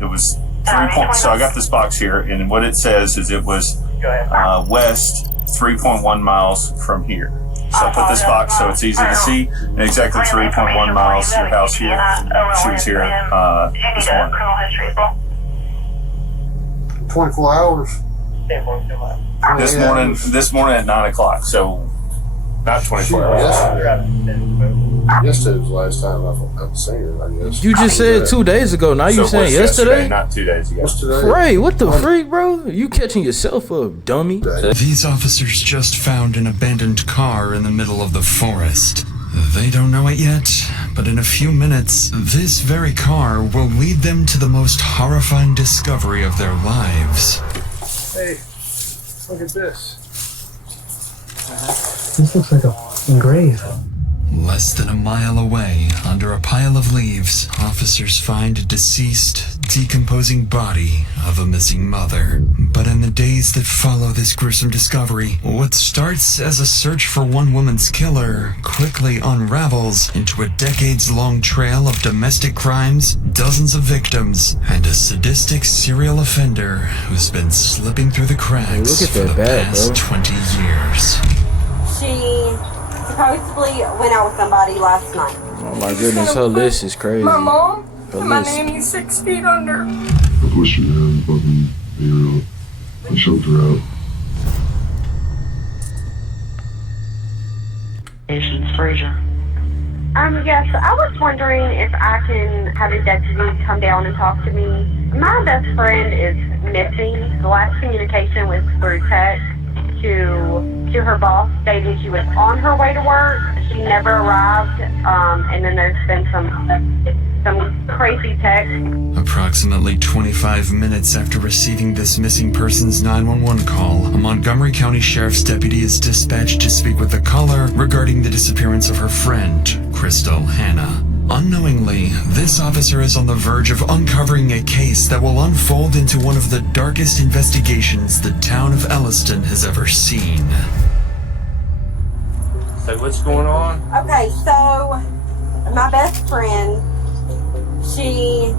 It was 3 point. So I got this box here, and what it says is it was west 3.1 miles from here. So I put this box so it's easy to see, and exactly 3.1 miles to your house here. She was here this morning. 24 hours. This morning at 9 o'clock. So not 24 hours. Yesterday was the last time I've seen her, I guess. You just said 2 days ago. Now you saying yesterday? Not 2 days ago. What's today? Ray, what the freak, bro? You catching yourself up, dummy. These officers just found an abandoned car in the middle of the forest. They don't know it yet, but in a few minutes, this very car will lead them to the most horrifying discovery of their lives. Hey, look at this. This looks like a grave. Less than a mile away, under a pile of leaves, officers find a deceased, decomposing body of a missing mother. But in the days that follow this gruesome discovery, what starts as a search for one woman's killer quickly unravels into a decades-long trail of domestic crimes, dozens of victims, and a sadistic serial offender who's been slipping through the cracks for the past 20 years. She supposedly went out with somebody last night. Oh my goodness, her list is crazy. My mom, Her my list. nanny's 6 feet under. I pushed her down, fucking, I choked her out. It's Fraser. Yes, I was wondering if I can have a deputy come down and talk to me. My best friend is missing. The last communication was through text to her boss stating she was on her way to work. She never arrived, and then there's been some crazy text. Approximately 25 minutes after receiving this missing person's 911 call, a Montgomery County Sheriff's deputy is dispatched to speak with the caller regarding the disappearance of her friend, Crystal Hanna. Unknowingly, this officer is on the verge of uncovering a case that will unfold into one of the darkest investigations the town of Elliston has ever seen. So what's going on? Okay, so my best friend, she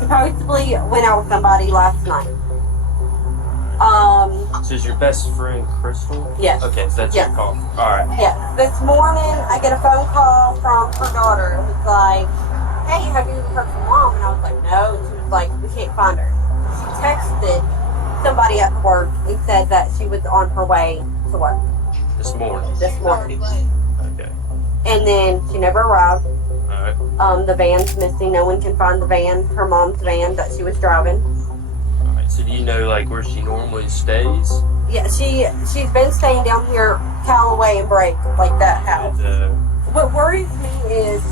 supposedly went out with somebody last night. So is your best friend Crystal? Yes. Okay, so that's Yes. your call. Alright. Yes. This morning, I get a phone call from her daughter. It was like, hey, have you heard from mom? And I was like, no. And she was like, we can't find her. She texted somebody at work and said that she was on her way to work This morning. this morning. Okay. And then she never arrived. Alright. The van's missing. No one can find the van, her mom's van that she was driving. Alright. So do you know like where she normally stays? Yeah, she's been staying down here, Callaway and Brake, like that house. What worries me is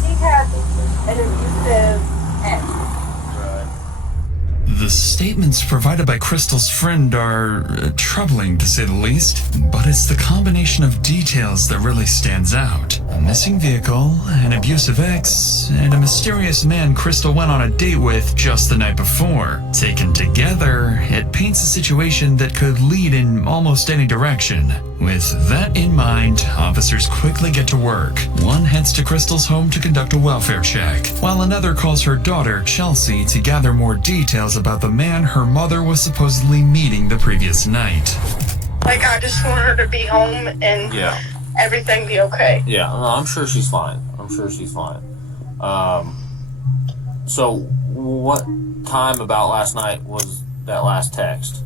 she has an abusive ex. The statements provided by Crystal's friend are troubling, to say the least, but it's the combination of details that really stands out. A missing vehicle, an abusive ex, and a mysterious man Crystal went on a date with just the night before. Taken together, it paints a situation that could lead in almost any direction. With that in mind, officers quickly get to work. One heads to Crystal's home to conduct a welfare check, while another calls her daughter, Chelsea, to gather more details about the man her mother was supposedly meeting the previous night. Like, I just want her to be home and everything be okay. Yeah, I'm sure she's fine. So what time about last night was that last text?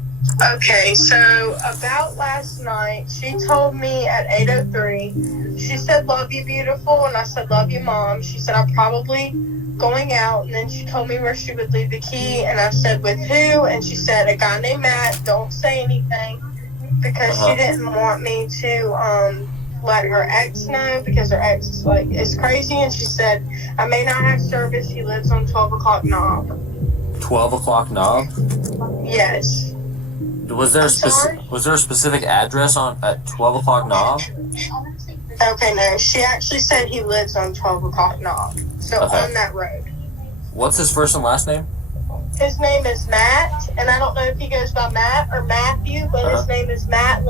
Okay, so about last night, she told me at 8:03, she said, love you, beautiful, and I said, love you, mom. She said, I'm probably going out, and then she told me where she would leave the key, and I said, with who? And she said, a guy named Matt. Don't say anything, because she didn't want me to let her ex know, because her ex is crazy, and she said, I may not have service. He lives on 12 o'clock knob. 12 o'clock knob? Yes. Was there a specific address at 12 o'clock knob? Okay, no. She actually said he lives on 12 o'clock knob. So on that road. What's his first and last name? His name is Matt, and I don't know if he goes by Matt or Matthew, but his name is Matt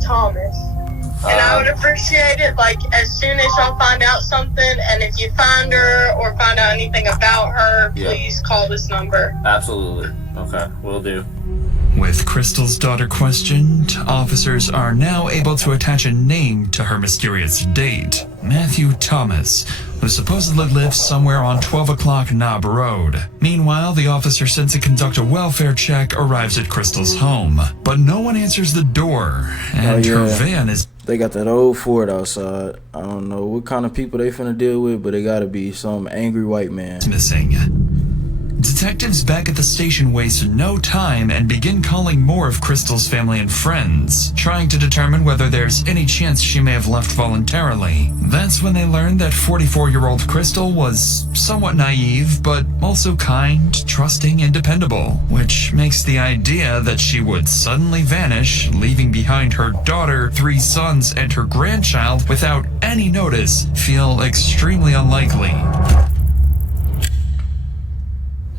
Thomas. And I would appreciate it, like, as soon as y'all find out something, and if you find her or find out anything about her, please call this number. Absolutely. Okay, will do. With Crystal's daughter questioned, officers are now able to attach a name to her mysterious date, Matthew Thomas, who supposedly lives somewhere on 12 o'clock Knob Road. Meanwhile, the officer sent to conduct a welfare check arrives at Crystal's home, but no one answers the door, and her van is... They got that old Ford outside. I don't know what kind of people they finna deal with, but they gotta be some angry white man. Missing. Detectives back at the station waste no time and begin calling more of Crystal's family and friends, trying to determine whether there's any chance she may have left voluntarily. That's when they learn that 44-year-old Crystal was somewhat naive, but also kind, trusting, and dependable, which makes the idea that she would suddenly vanish, leaving behind her daughter, 3 sons, and her grandchild without any notice feel extremely unlikely.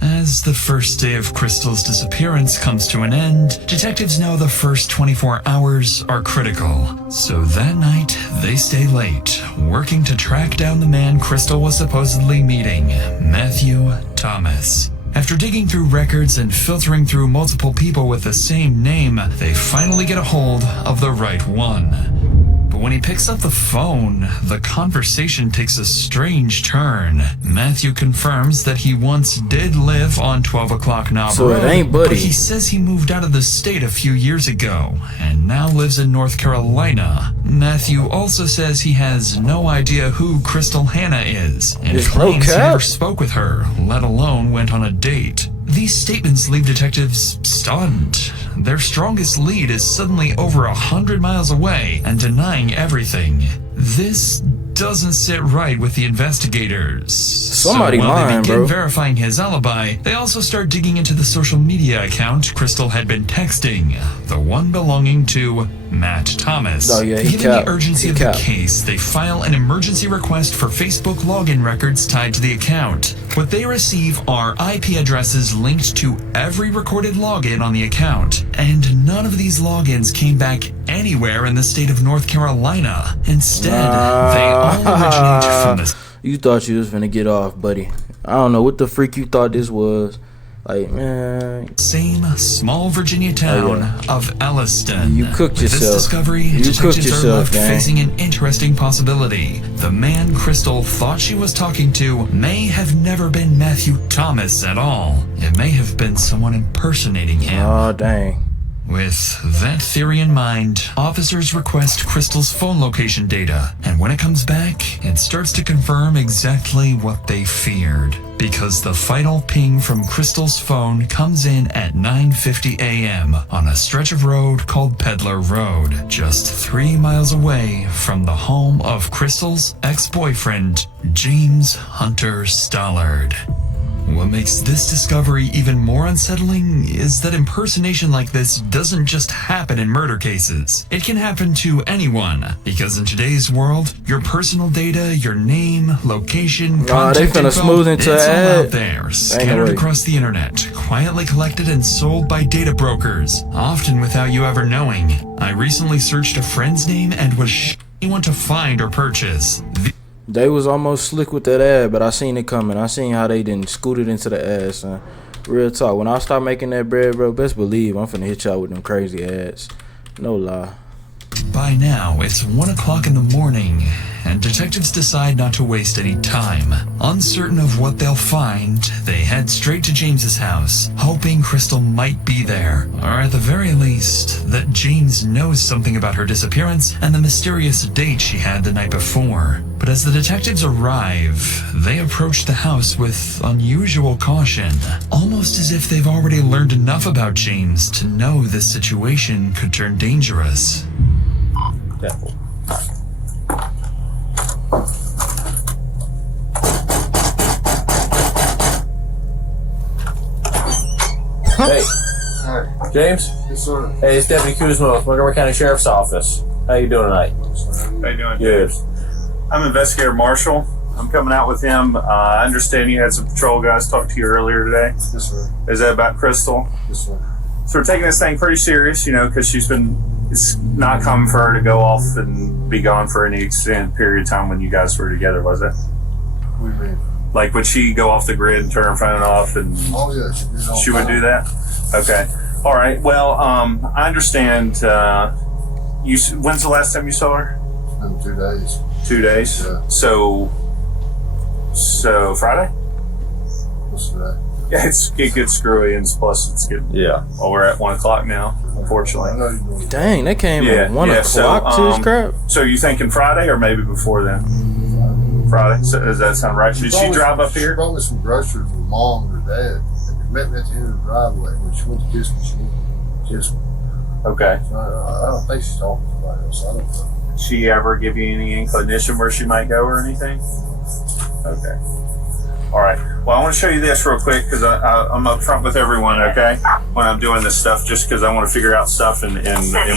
As the first day of Crystal's disappearance comes to an end, detectives know the first 24 hours are critical. So that night, they stay late, working to track down the man Crystal was supposedly meeting, Matthew Thomas. After digging through records and filtering through multiple people with the same name, they finally get a hold of the right one. But when he picks up the phone, the conversation takes a strange turn. Matthew confirms that he once did live on 12 o'clock Knob Road, it ain't Buddy. but he says he moved out of the state a few years ago and now lives in North Carolina. Matthew also says he has no idea who Crystal Hanna is and claims he never spoke with her, let alone went on a date. These statements leave detectives stunned. Their strongest lead is suddenly over 100 miles away and denying everything. This doesn't sit right with the investigators. Somebody so while lying, they begin bro. verifying his alibi, they also start digging into the social media account Crystal had been texting, the one belonging to Matt Thomas. Oh, yeah, he Given capped. the urgency He of capped. the case, they file an emergency request for Facebook login records tied to the account. What they receive are IP addresses linked to every recorded login on the account, and none of these logins came back anywhere in the state of North Carolina. Instead, they all originate from the... You thought you was finna get off, buddy. I don't know what the freak you thought this was. Like, man. Same small Virginia town of Elliston. You cooked With yourself. this discovery, You cooked detectives are yourself, left gang. facing an interesting possibility. The man Crystal thought she was talking to may have never been Matthew Thomas at all. It may have been someone impersonating him. Oh, dang. With that theory in mind, officers request Crystal's phone location data, and when it comes back, it starts to confirm exactly what they feared. Because the final ping from Crystal's phone comes in at 9:50 a.m. on a stretch of road called Peddler Road, just 3 miles away from the home of Crystal's ex-boyfriend, James Hunter Stollard. What makes this discovery even more unsettling is that impersonation like this doesn't just happen in murder cases. It can happen to anyone, because in today's world, your personal data, your name, location, They contact finna info, smooth into it's all ad. out there, scattered way. across the internet, quietly collected and sold by data brokers, often without you ever knowing. I recently searched a friend's name and was anyone to find or purchase. They was almost slick with that ad, but I seen it coming. I seen how they didn't scoot it into the ads, son. Real talk. When I start making that bread, bro, best believe I'm finna hit y'all with them crazy ads. No lie. By now, it's 1 o'clock in the morning, and detectives decide not to waste any time. Uncertain of what they'll find, they head straight to James's house, hoping Crystal might be there, or at the very least, that James knows something about her disappearance and the mysterious date she had the night before. But as the detectives arrive, they approach the house with unusual caution, almost as if they've already learned enough about James to know this situation could turn dangerous. Careful. Hey, James. Yes, sir. Hey, it's Deputy Kuzma with Montgomery County Sheriff's Office. How you doing tonight? How you doing? Good. I'm Investigator Marshall. I'm coming out with him. I understand you had some patrol guys talk to you earlier today. Yes, sir. Is that about Crystal? Yes, sir. So we're taking this thing pretty serious, you know, because she's been it's not common for her to go off and be gone for any extended period of time when you guys were together, was it? What do you mean? Like, would she go off the grid and turn her phone off and Oh, yeah, she did all she would the do time. that? Okay. All right. Well, I understand. When's the last time you saw her? In 2 days. 2 days. Yeah. So Friday? What's today? Yeah, it gets screwy, and plus it's getting. Yeah. Well, we're at 1 o'clock now, I unfortunately. know you're doing it. Dang, that came Yeah, at 1 yeah, o'clock so, to this crap. So you thinking Friday or maybe before then? Friday. So does that sound right? Did she drive up She here? brought me some groceries with mom and her dad. And they met me at the end of the driveway when she went to kiss me. She kissed me. Okay. So I don't think she's talking to somebody else. I don't know. Did she ever give you any inclination where she might go or anything? Okay. All right. Well, I want to show you this real quick because I'm up front with everyone, okay? When I'm doing this stuff, just because I want to figure out stuff and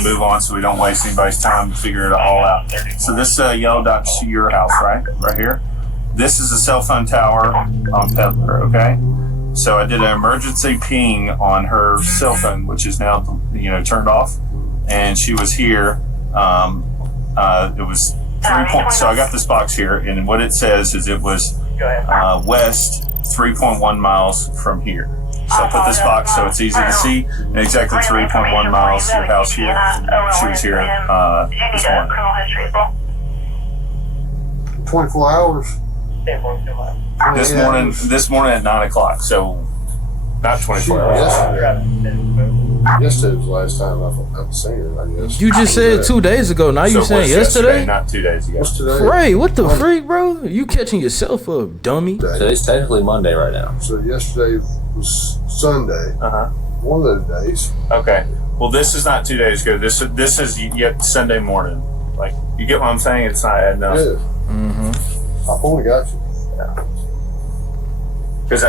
move on so we don't waste anybody's time to figure it all out. So this yellow dot's your house, right? Right here. This is a cell phone tower on Peddler, okay? So I did an emergency ping on her cell phone, which is now, turned off. And she was here. It was 3 points. So I got this box here, and what it says is it was west 3.1 miles from here. So I put this box so it's easy to see, and exactly 3.1 miles to your house here. She was here this morning. 24 hours. This morning at 9 o'clock. So not 24 hours. Yesterday was the last time I've seen her, I guess. You just said 2 days ago. Now you So saying what's yesterday? Not 2 days ago. What's today? Ray, what the freak, bro? You catching yourself up, dummy. Today's technically Monday right now. So yesterday was Sunday. Uh-huh. One of those days. Okay. Well, this is not 2 days ago. This is yet Sunday morning. Like, you get what I'm saying? It's not adding up. Yeah. Mm-hmm. I only got you. Because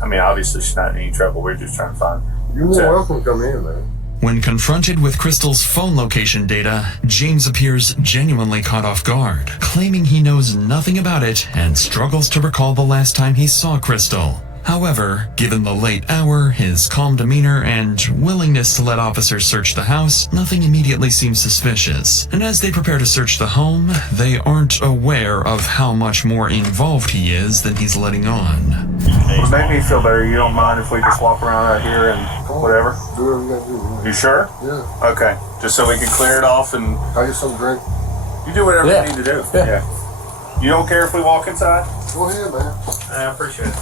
obviously she's not in any trouble. We're just trying to find. You're more welcome to come in, man. When confronted with Crystal's phone location data, James appears genuinely caught off guard, claiming he knows nothing about it and struggles to recall the last time he saw Crystal. However, given the late hour, his calm demeanor, and willingness to let officers search the house, nothing immediately seems suspicious. And as they prepare to search the home, they aren't aware of how much more involved he is than he's letting on. It would make me feel better. You don't mind if we just walk around out here and whatever? Do whatever you gotta do, man. You sure? Yeah. Okay. Just so we can clear it off and I'll get some drink. you do whatever Yeah. you need to do. Yeah. You don't care if we walk inside? Go ahead, man. I appreciate it.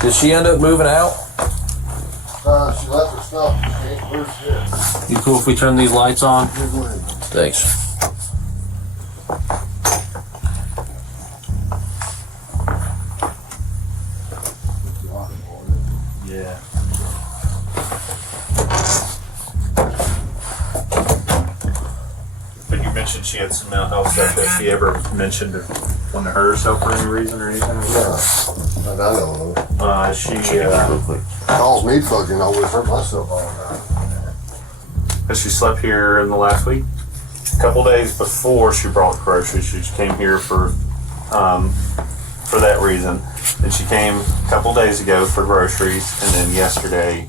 Did she end up moving out? She left her stuff. She ain't where's she at? You cool if we turn these lights on? Yeah, go ahead, man. Thanks. Yeah. But you mentioned she had some mental health stuff. That she ever mentioned wanting to hurt herself for any reason or anything like that? I don't know. She Calls me fucking always hurt myself all the time. has she slept here in the last week? A couple days before she brought groceries, she came here for that reason. And she came a couple days ago for groceries, and then yesterday.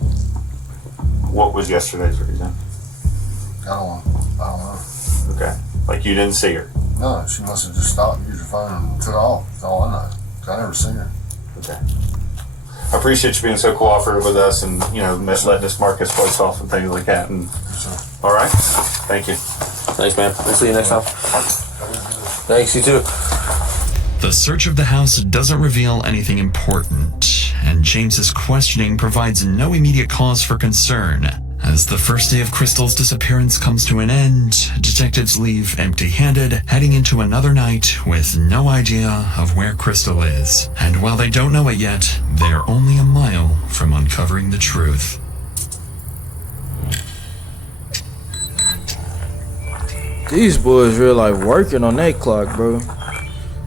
What was yesterday's reason? I don't know. Okay, like you didn't see her. No, she must have just stopped and used her phone and took off. That's all I know. 'Cause I never seen her. Okay. I appreciate you being so cooperative with us and, letting us mark this place off and things like that. And all right. Thank you. Thanks, man. We'll see you next time. Thanks, you too. The search of the house doesn't reveal anything important, and James's questioning provides no immediate cause for concern. As the first day of Crystal's disappearance comes to an end, detectives leave empty-handed, heading into another night with no idea of where Crystal is. And while they don't know it yet, they're only a mile from uncovering the truth. These boys real life working on that clock, bro.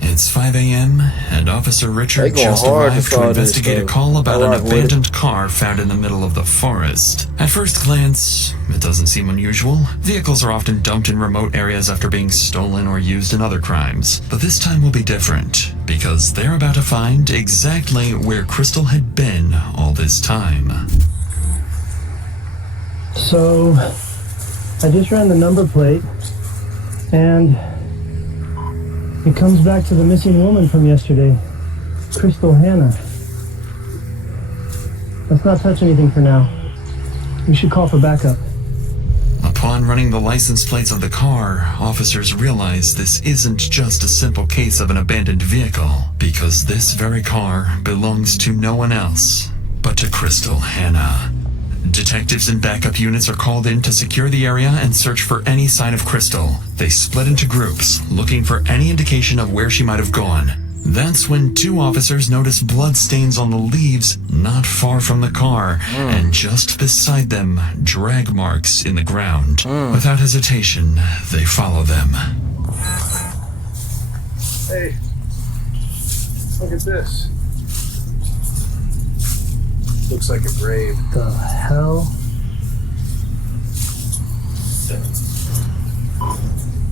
It's 5 a.m., and Officer Richard They going just hard to arrived to solve this investigate a stuff. call about I an rock with it. abandoned car found in the middle of the forest. At first glance, it doesn't seem unusual. Vehicles are often dumped in remote areas after being stolen or used in other crimes. But this time will be different, because they're about to find exactly where Crystal had been all this time. So, I just ran the number plate, and it comes back to the missing woman from yesterday, Crystal Hannah. Let's not touch anything for now. We should call for backup. Upon running the license plates of the car, officers realize this isn't just a simple case of an abandoned vehicle, because this very car belongs to no one else but to Crystal Hannah. Detectives and backup units are called in to secure the area and search for any sign of Crystal. They split into groups, looking for any indication of where she might have gone. That's when two officers notice blood stains on the leaves not far from the car, and just beside them, drag marks in the ground. Without hesitation, they follow them. Hey, look at this. Looks like a grave. The hell?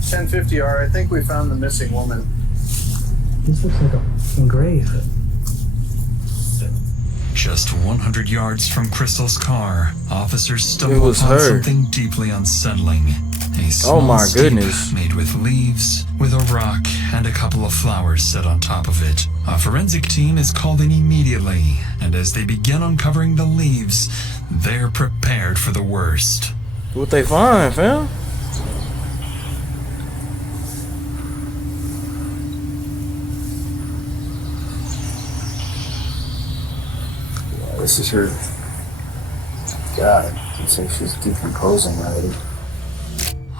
1050R, I think we found the missing woman. This looks like a fucking grave. Just 100 yards from Crystal's car, officers It stumble was upon her. something deeply unsettling. A small my steep goodness. made with leaves, with a rock and a couple of flowers set on top of it. A forensic team is called in immediately, and as they begin uncovering the leaves, they're prepared for the worst. What they find, fam? This is her. God, it's like she's decomposing already.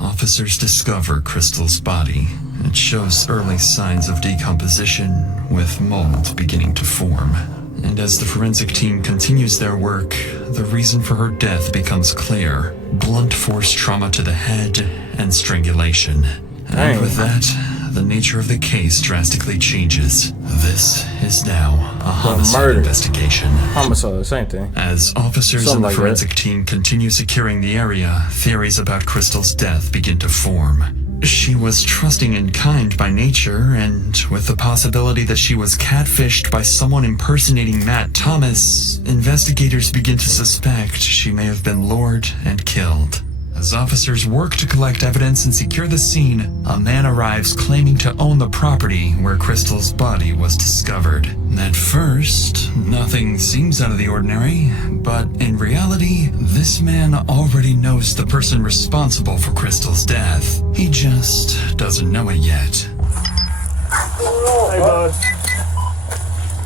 Officers discover Crystal's body. It shows early signs of decomposition, with mold beginning to form. And as the forensic team continues their work, the reason for her death becomes clear. Blunt force trauma to the head and strangulation. And with that, the nature of the case drastically changes. This is now a homicide murder investigation. Homicide, same thing. As officers Something and the like forensic team continue securing the area, theories about Crystal's death begin to form. She was trusting and kind by nature, and with the possibility that she was catfished by someone impersonating Matt Thomas, investigators begin to suspect she may have been lured and killed. As officers work to collect evidence and secure the scene, a man arrives claiming to own the property where Crystal's body was discovered. At first, nothing seems out of the ordinary, but in reality, this man already knows the person responsible for Crystal's death. He just doesn't know it yet. Hey, bud.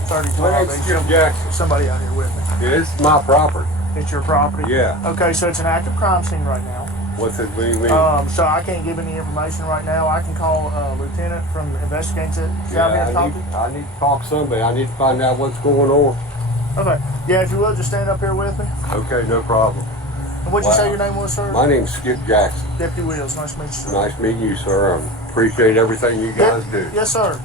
30 name's Jim Jackson. Somebody out here with me. Yeah, it's my property. It's your property? Yeah. Okay, so it's an active crime scene right now. What's it, what do you mean? So I can't give any information right now. I can call Lieutenant from investigating it. I need to talk to somebody. I need to find out what's going on. Okay. Yeah, if you will, just stand up here with me. Okay, no problem. And what'd you say your name was, sir? My name's Skip Jackson. Deputy Wills. Nice to meet you, sir. Nice meeting you, sir. I appreciate everything you guys do. Yes, sir.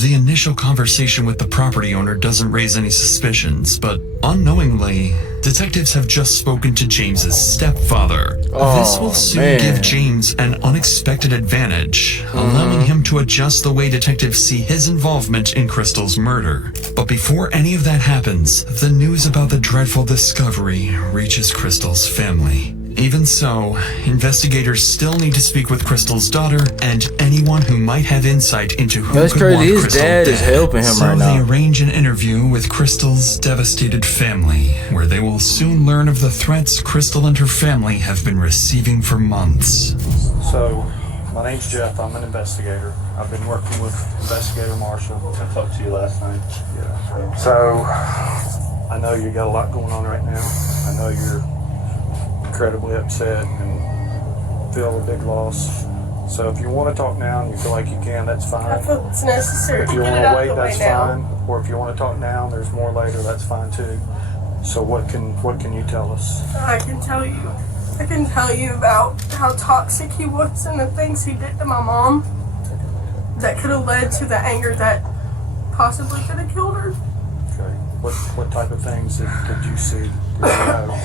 The initial conversation with the property owner doesn't raise any suspicions, but unknowingly, detectives have just spoken to James's stepfather. This will soon give James an unexpected advantage, allowing him to adjust the way detectives see his involvement in Crystal's murder. But before any of that happens, the news about the dreadful discovery reaches Crystal's family. Even so, investigators still need to speak with Crystal's daughter and anyone who might have insight into who That's could crazy. want His Crystal dad dead. is helping him right now. So they arrange an interview with Crystal's devastated family, where they will soon learn of the threats Crystal and her family have been receiving for months. So, my name's Jeff. I'm an investigator. I've been working with Investigator Marshall. I talked to you last night. Yeah. So, I know you got a lot going on right now. I know you're incredibly upset and feel a big loss. So if you want to talk now and you feel like you can, that's fine. I feel it's necessary If to you get want it to out wait, the way that's now. fine. Or if you want to talk now and there's more later, that's fine too. So what can you tell us? I can tell you about how toxic he was and the things he did to my mom that could have led to the anger that possibly could have killed her. Okay. What type of things did you see? Did you know?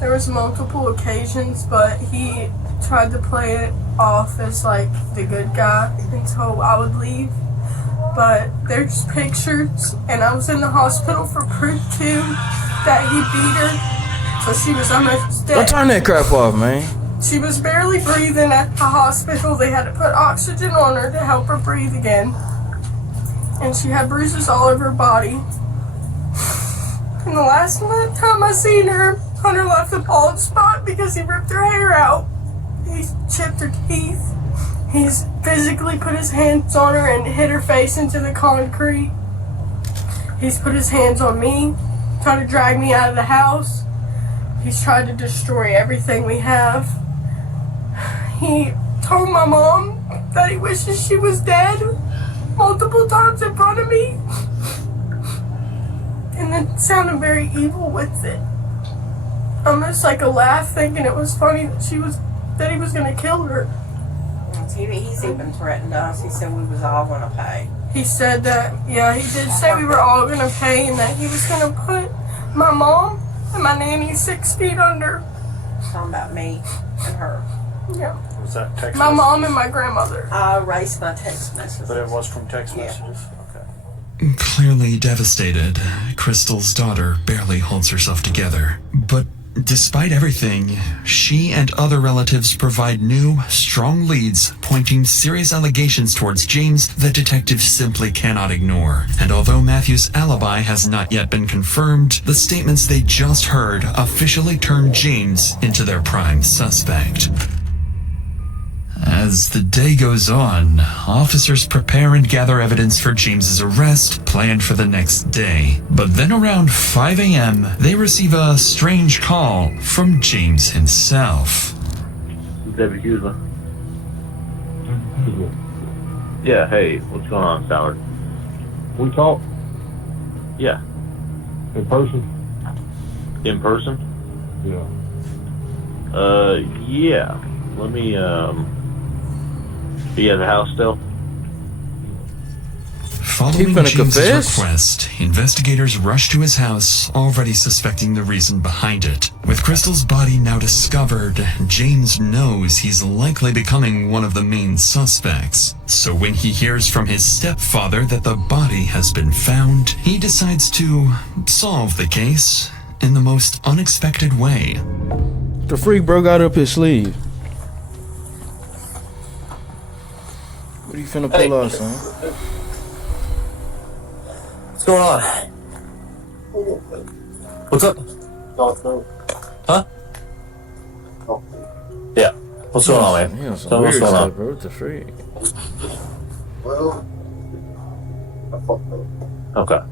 There was multiple occasions, but he tried to play it off as like the good guy until I would leave. But there's pictures, and I was in the hospital for proof too, that he beat her So she was almost dead. Don't turn that crap off, man. She was barely breathing at the hospital. They had to put oxygen on her to help her breathe again. And she had bruises all over her body. And the last time I seen her, Hunter left a bald spot because he ripped her hair out. He chipped her teeth. He's physically put his hands on her and hit her face into the concrete. He's put his hands on me, trying to drag me out of the house. He's tried to destroy everything we have. He told my mom that he wishes she was dead multiple times in front of me. And it sounded very evil with it. Almost like a laugh, thinking it was funny that he was gonna kill her. He's even threatened us. He said we was all gonna pay. He said that, yeah, he did say we were all gonna pay and that he was gonna put my mom and my nanny 6 feet under. Talking about me and her. Yeah. Was that text My message? mom and my grandmother. I erased my text messages. But it was from text Yeah. messages? Clearly devastated, Crystal's daughter barely holds herself together. But despite everything, she and other relatives provide new, strong leads pointing serious allegations towards James that detectives simply cannot ignore. And although Matthew's alibi has not yet been confirmed, the statements they just heard officially turn James into their prime suspect. As the day goes on, officers prepare and gather evidence for James's arrest planned for the next day. But then around 5 a.m., they receive a strange call from James himself. David Hughes. Yeah, hey, what's going on, Howard? We talk Yeah, in person? in person? Yeah. Yeah. Let me, be at the house still? Following finna James's confess? request, investigators rush to his house, already suspecting the reason behind it. With Crystal's body now discovered, James knows he's likely becoming one of the main suspects. So when he hears from his stepfather that the body has been found, he decides to solve the case in the most unexpected way. The freak broke out up his sleeve. What are you finna pull out, son? What's going on? What's up? Huh? Yeah. What's going on, man? Yeah, some Tell me what's weird going stuff, on. bro. What the freak? Well, I fucked up. Okay.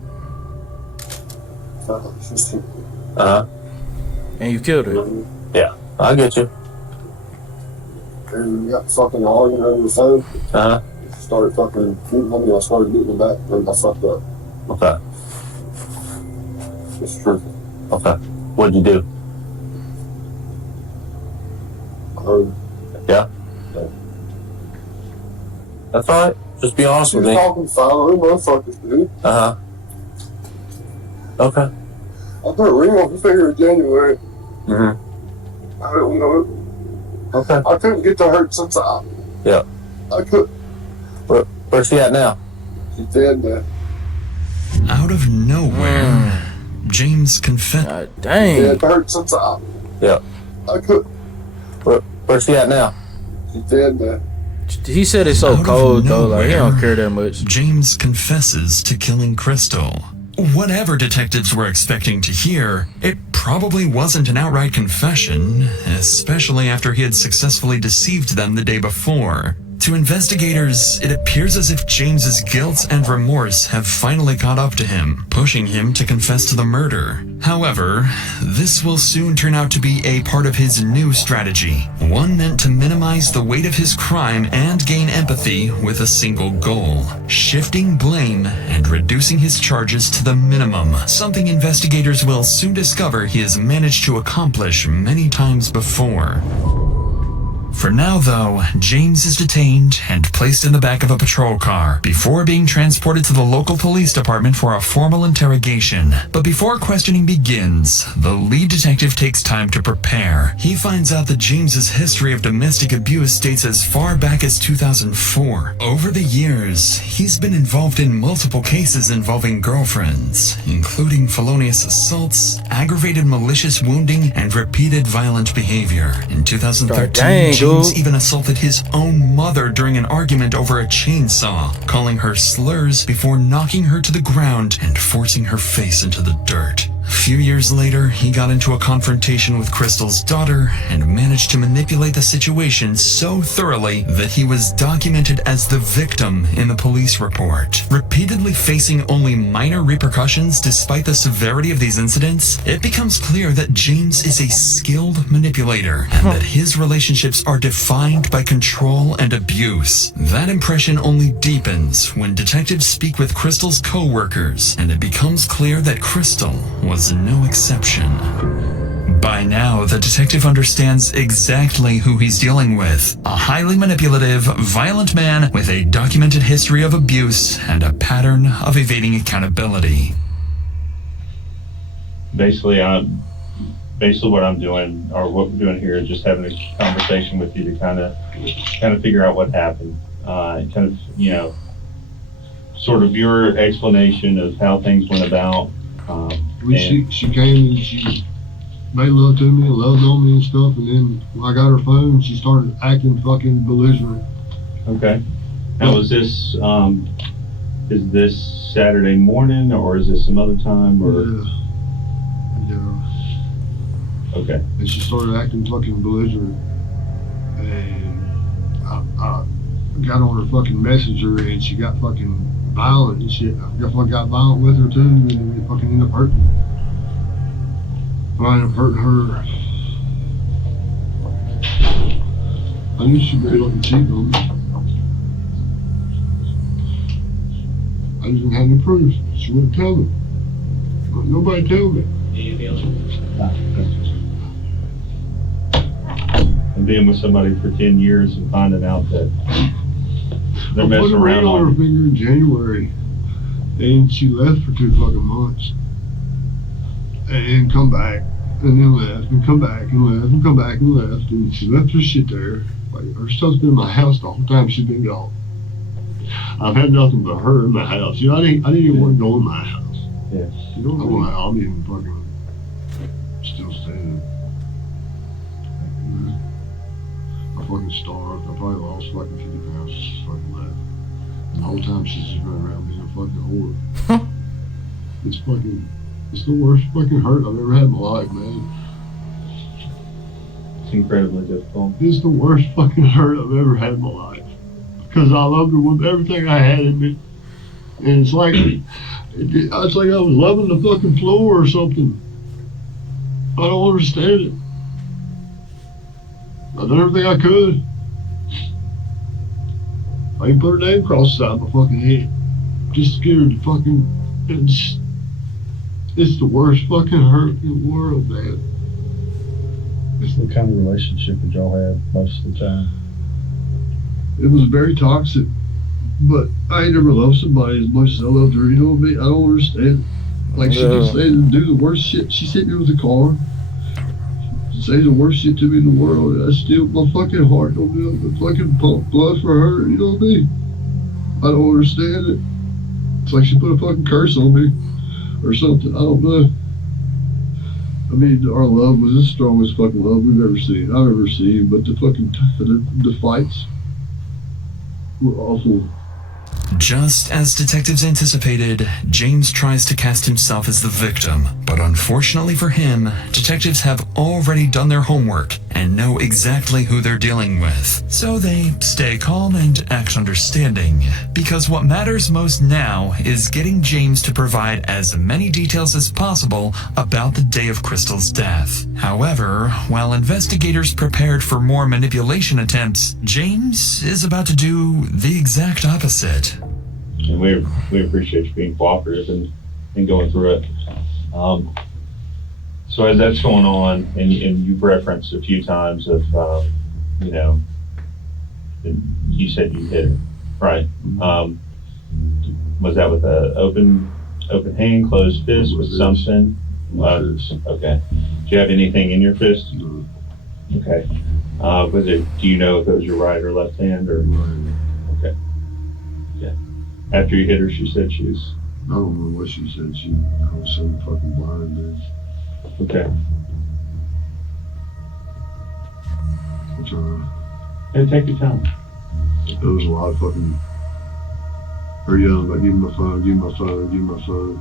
She's Uh-huh. And you killed her. Yeah. I get you. and we got fucking arguing over the phone. Uh-huh. Started fucking beating on me. I started beating him back, and I fucked up. Okay. It's true. Okay. What'd you do? Yeah? That's alright. Just be honest with me. Talking foul, motherfuckers, dude. Uh-huh. Okay. I put a ring on the finger in January. Mm-hmm. I don't know. Okay. I couldn't get to her since Yeah. I could. Where's she at now? She's dead now. Out of nowhere, James confessed. Dang. Dead hurt since Yeah. I could. Where's she at now? She's dead now. He said it's so Out of cold though, like he don't nowhere, care that much. James confesses to killing Crystal. Whatever detectives were expecting to hear, it probably wasn't an outright confession, especially after he had successfully deceived them the day before. To investigators, it appears as if James's guilt and remorse have finally caught up to him, pushing him to confess to the murder. However, this will soon turn out to be a part of his new strategy, one meant to minimize the weight of his crime and gain empathy with a single goal: shifting blame and reducing his charges to the minimum, something investigators will soon discover he has managed to accomplish many times before. For now, though, James is detained and placed in the back of a patrol car before being transported to the local police department for a formal interrogation. But before questioning begins, the lead detective takes time to prepare. He finds out that James's history of domestic abuse dates as far back as 2004. Over the years, he's been involved in multiple cases involving girlfriends, including felonious assaults, aggravated malicious wounding, and repeated violent behavior. In 2013, James even assaulted his own mother during an argument over a chainsaw, calling her slurs before knocking her to the ground and forcing her face into the dirt. A few years later, he got into a confrontation with Crystal's daughter and managed to manipulate the situation so thoroughly that he was documented as the victim in the police report. Repeatedly facing only minor repercussions despite the severity of these incidents, it becomes clear that James is a skilled manipulator and that his relationships are defined by control and abuse. That impression only deepens when detectives speak with Crystal's co-workers, and it becomes clear that Crystal was no exception. By now, the detective understands exactly who he's dealing with. A highly manipulative, violent man with a documented history of abuse and a pattern of evading accountability. Basically what I'm doing, or what we're doing here, is just having a conversation with you to kind of figure out what happened. Sort of your explanation of how things went about. She came and she made love to me and loved on me and stuff, and then when I got her phone, she started acting fucking belligerent. Okay. Now, is this Saturday morning, or is this some other time, or? Yeah. Okay. And she started acting fucking belligerent, and I got on her fucking messenger, and she got fucking violent and shit. I got violent with her too, and it fucking ended up hurting. I ended up hurting her. I knew she'd be looking cheap on me. I just didn't have any proof. She wouldn't tell me. Nobody told me. And being with somebody for 10 years and finding out that they're messing around I put a ring on her finger in January, and she left for 2 fucking months, and come back, and then left, and come back, and left, and come back, and left, and she left her shit there. Like, her stuff's been in my house the whole time she's been gone. I've had nothing but her in my house. You know, I didn't even want to go in my house. Yeah. You know what I mean? I'm even fucking still standing. I fucking starved. I probably lost fucking 50 pounds since she fucking left. And the whole time she's just running around being a fucking whore. It's the worst fucking hurt I've ever had in my life, man. It's incredibly difficult. It's the worst fucking hurt I've ever had in my life. Because I loved her with everything I had in me. And it's like I was loving the fucking floor or something. I don't understand it. I done everything I could. I even put her name across the side of my fucking head. Just to get her to fucking... It's the worst fucking hurt in the world, man. What kind of relationship did y'all have most of the time? It was very toxic. But I ain't never loved somebody as much as I loved her, you know what I mean? I don't understand it. Like, she just said to do the worst shit. She hit me with a car. Say the worst shit to me in the world, and I still, my fucking heart don't do it, but fucking pump blood for her, you know what I mean? I don't understand it. It's like she put a fucking curse on me, or something, I don't know. I mean, our love was the strongest fucking love we've ever seen, I've ever seen, but the fucking, the fights were awful. Just as detectives anticipated, James tries to cast himself as the victim, but unfortunately for him, detectives have already done their homework and know exactly who they're dealing with. So they stay calm and act understanding, because what matters most now is getting James to provide as many details as possible about the day of Crystal's death. However, while investigators prepared for more manipulation attempts, James is about to do the exact opposite. And we appreciate you being cooperative and going through it. So as that's going on, and you've referenced a few times of you know, you said you hit her, right? Was that with a open hand, closed fist, with something? Okay. Do you have anything in your fist? No. Okay. Was it? Do you know if it was your right or left hand or? Right. Okay. Yeah. After you hit her, she said she was. I don't know what she said. I was so fucking blind, man. Okay. I'm trying. And take your time. There was a lot of fucking. Her yelling about, give me my phone, give me my phone, give me my phone.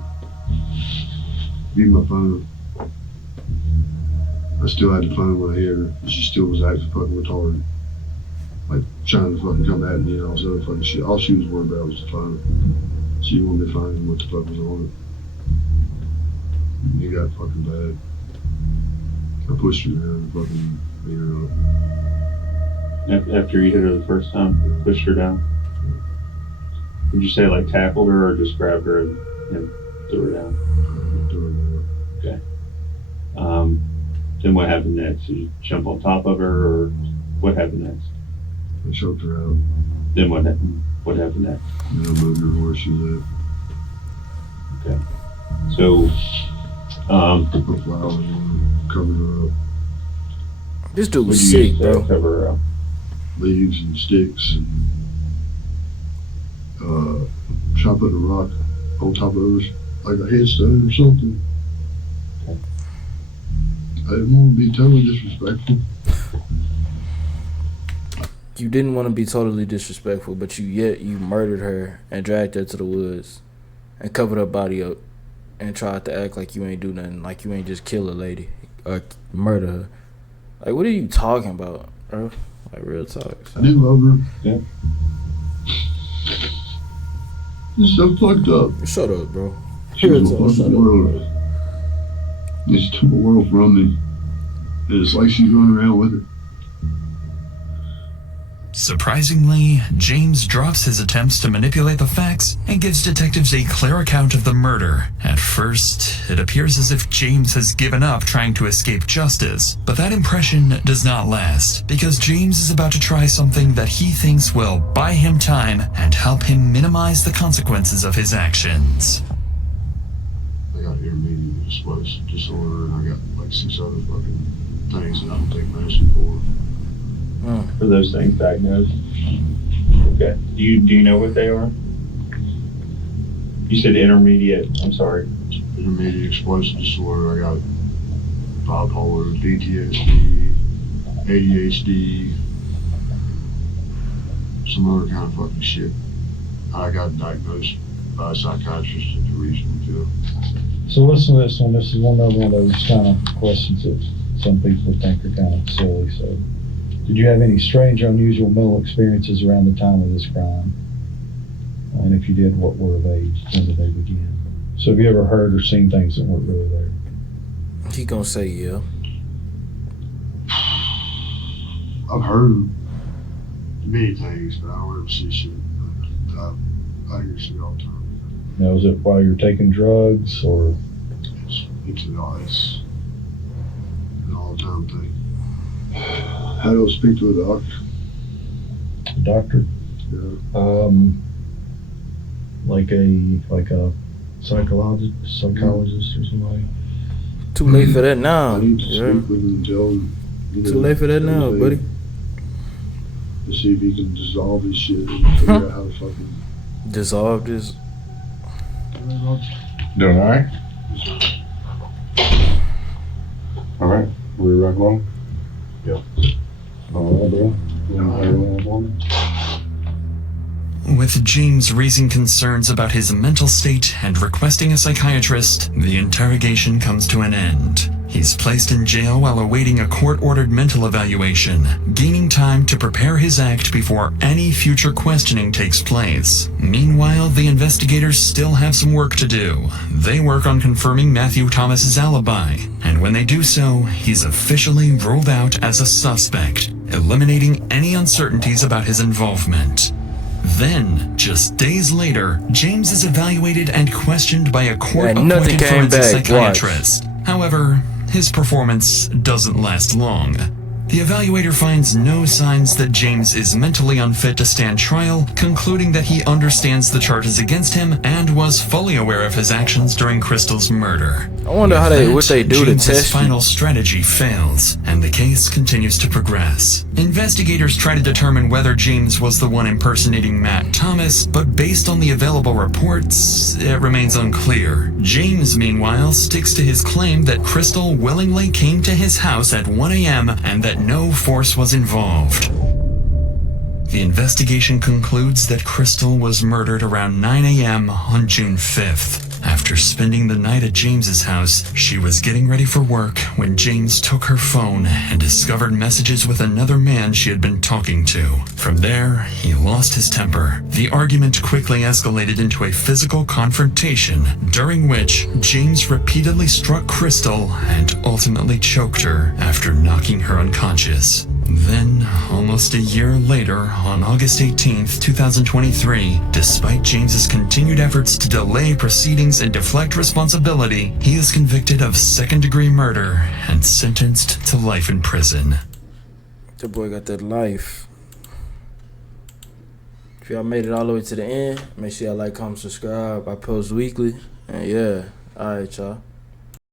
Give me my phone. I still had the phone when I hit her. She still was acting fucking retarded. Like, trying to fucking come at me and all this other fucking shit. All she was worried about was the phone. She wanted to find what the fuck was on it. It got fucking bad. I pushed her down and fucking beat her up. After you hit her the first time, pushed her down? Would you say like tackled her or just grabbed her and threw her down? Threw her down. Okay. Then what happened next? Did you jump on top of her or what happened next? I choked her out. Then what happened? What happened next? And I moved her to where she lived. Okay. So, put flowers on her, covered her up. This dude was sick, bro. Cover her up. Leaves and sticks and try putting a rock on top of hers, like a headstone or something. Okay. I didn't want to be totally disrespectful. You didn't want to be totally disrespectful, but you murdered her and dragged her to the woods and covered her body up and tried to act like you ain't do nothing, like you ain't just kill a lady or murder her. Like, what are you talking about, bro? Like, real talk. I did love her. Yeah. It's so fucked up. Shut up, bro. She was a fucking world. She took the world from me. And it's like she's running around with it. Surprisingly, James drops his attempts to manipulate the facts and gives detectives a clear account of the murder. At first, it appears as if James has given up trying to escape justice, but that impression does not last, because James is about to try something that he thinks will buy him time and help him minimize the consequences of his actions. I got intermediate explosive disorder and I got like 6 other fucking things that I don't take medicine for. For those things diagnosed? Okay. Do you know what they are? You said intermediate, I'm sorry. Intermediate explosive disorder. I got bipolar, PTSD, ADHD, some other kind of fucking shit. I got diagnosed by a psychiatrist at the regional jail. So listen to this one. This is one of those kind of questions that some people think are kind of silly. So, did you have any strange or unusual mental experiences around the time of this crime? And if you did, what were they? When did they begin? So have you ever heard or seen things that weren't really there? He gonna say yeah. I've heard many things, but I don't ever see shit. I hear shit all the time. Now, is it while you're taking drugs or? It's an all-the-time thing. How do I speak to a doctor? A doctor? Yeah. Like a psychologist or somebody? Too late for that now. I need to speak with him and tell him. Too late for that now, buddy. To see if he can dissolve his shit and figure out how to fucking dissolve this. Doing all right? All right. We rock along? Yep. All right, bro. You want to hang around for me? With James raising concerns about his mental state and requesting a psychiatrist, the interrogation comes to an end. He's placed in jail while awaiting a court-ordered mental evaluation, gaining time to prepare his act before any future questioning takes place. Meanwhile, the investigators still have some work to do. They work on confirming Matthew Thomas's alibi, and when they do so, he's officially ruled out as a suspect, eliminating any uncertainties about his involvement. Then, just days later, James is evaluated and questioned by a court-appointed forensic psychiatrist. However, his performance doesn't last long. The evaluator finds no signs that James is mentally unfit to stand trial, concluding that he understands the charges against him and was fully aware of his actions during Crystal's murder. I wonder what they do to James's test you. final strategy fails, and the case continues to progress. Investigators try to determine whether James was the one impersonating Matt Thomas, but based on the available reports, it remains unclear. James, meanwhile, sticks to his claim that Crystal willingly came to his house at 1 a.m. and that no force was involved. The investigation concludes that Crystal was murdered around 9 a.m. on June 5th. After spending the night at James's house, she was getting ready for work when James took her phone and discovered messages with another man she had been talking to. From there, he lost his temper. The argument quickly escalated into a physical confrontation, during which James repeatedly struck Crystal and ultimately choked her after knocking her unconscious. Then, almost a year later, on August 18th, 2023, despite James's continued efforts to delay proceedings and deflect responsibility, he is convicted of second-degree murder and sentenced to life in prison. The boy got that life. If y'all made it all the way to the end, make sure y'all like, comment, subscribe. I post weekly. And yeah, alright, y'all.